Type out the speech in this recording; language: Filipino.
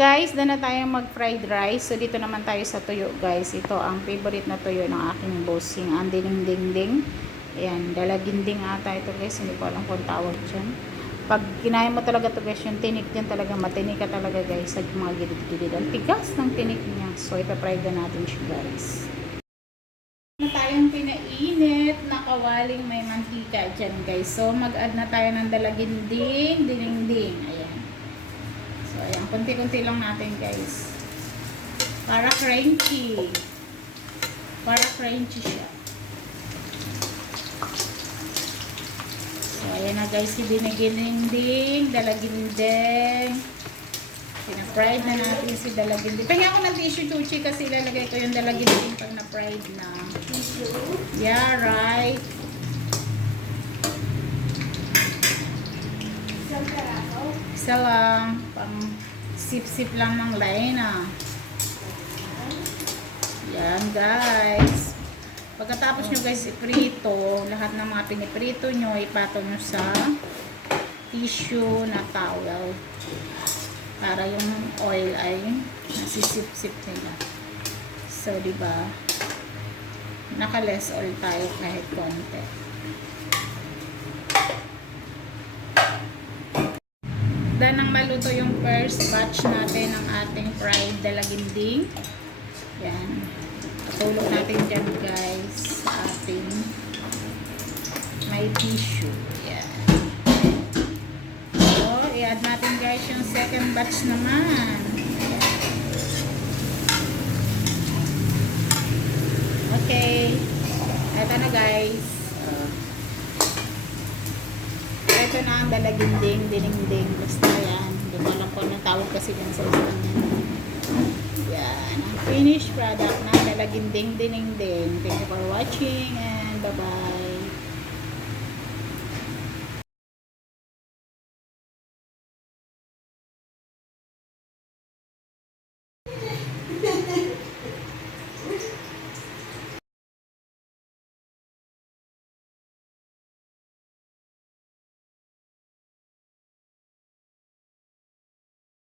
guys, na tayong mag-fried rice. So, dito naman tayo sa tuyo, guys. Ito ang favorite na tuyo ng aking bossing. Ang ding-ding-ding. Ayan, dalaginding ata ito, guys. Hindi ko alam kung tawag dyan. Pag kinain mo talaga ito, guys, yung tinik dyan talaga, matinik ka talaga, guys, sa mga gilid-gilid. Ang tigas ng tinik niya. So, ipa-fried na natin siya, guys. Na tayong pinainit na kawaling may mantika dyan, guys. So, mag-add na tayo ng dalaginding, ding-ding. Ayan. So, ayan. Kunti-kunti lang natin, guys. Para crunchy. Para crunchy siya. So, ayan na, guys. Si diniginding, dalaginding. Pina-fried na natin si dalaginding. Pahinga ako ng tissue, chuchi, kasi ilalagay ko yung dalaginding pag na-fried na. Yeah, right. Isa lang. Pang sip-sip lang ng laina. Yan, guys. Pagkatapos nyo, guys, iprito, lahat ng mga piniprito nyo, ipato nyo sa tissue na towel. Para yung oil ay nasisip-sip nila. So, diba? Naka-less oil tayo kahit konti. Dahil nang maluto yung first batch natin ng ating fried dalaginding. Yan. Patulog natin dyan, guys, sa ating may tissue. Yan. So, i-add natin, guys, yung second batch naman. Okay. Ito na, guys. Ito na ang dalaginding, diningding. Basta yan. Hindi ko alam kung anong tawag kasi dyan sa isang yan. Yan. Ang finished product na dalaginding, diningding. Thank you for watching and bye-bye.